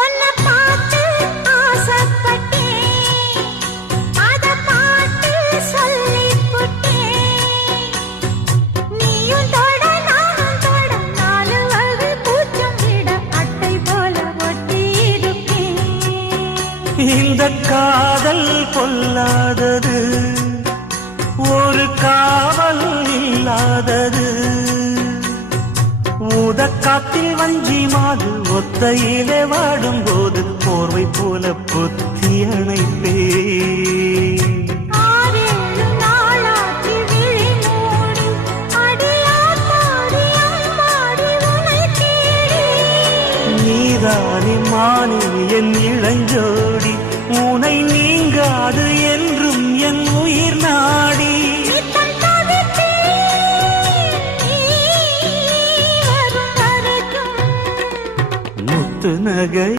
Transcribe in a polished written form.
உன்னை பார்த்து ஆசைப்பட்டேன், அத பாட்டு சொல்லிப் புட்டேன். நீயும் தொட நானும் தொட, நாலு வகை பூச்சும் விட அட்டை போல ஒட்டி இருப்பேன். இந்த காதல் பொல்லாதது, ஒரு காவல் இல்லாதது. ஊதக்காத்தில் வஞ்சி மாது ஒத்தையிலே வாடும் போது போர்வை போல பொத்தி அணைப்பே. ஆறேழு நாளாகி விழி மூடி, அடியாத்தாடி அம்மாடி உனை தேடி. நீதானே மானே என் இளஞ்சோடி, உனை நீங்காது என்றும் என் உயிர் நாடி. நித்தம் தவிப்பேன் நீ வரும் வரைக்கும். முத்து நகை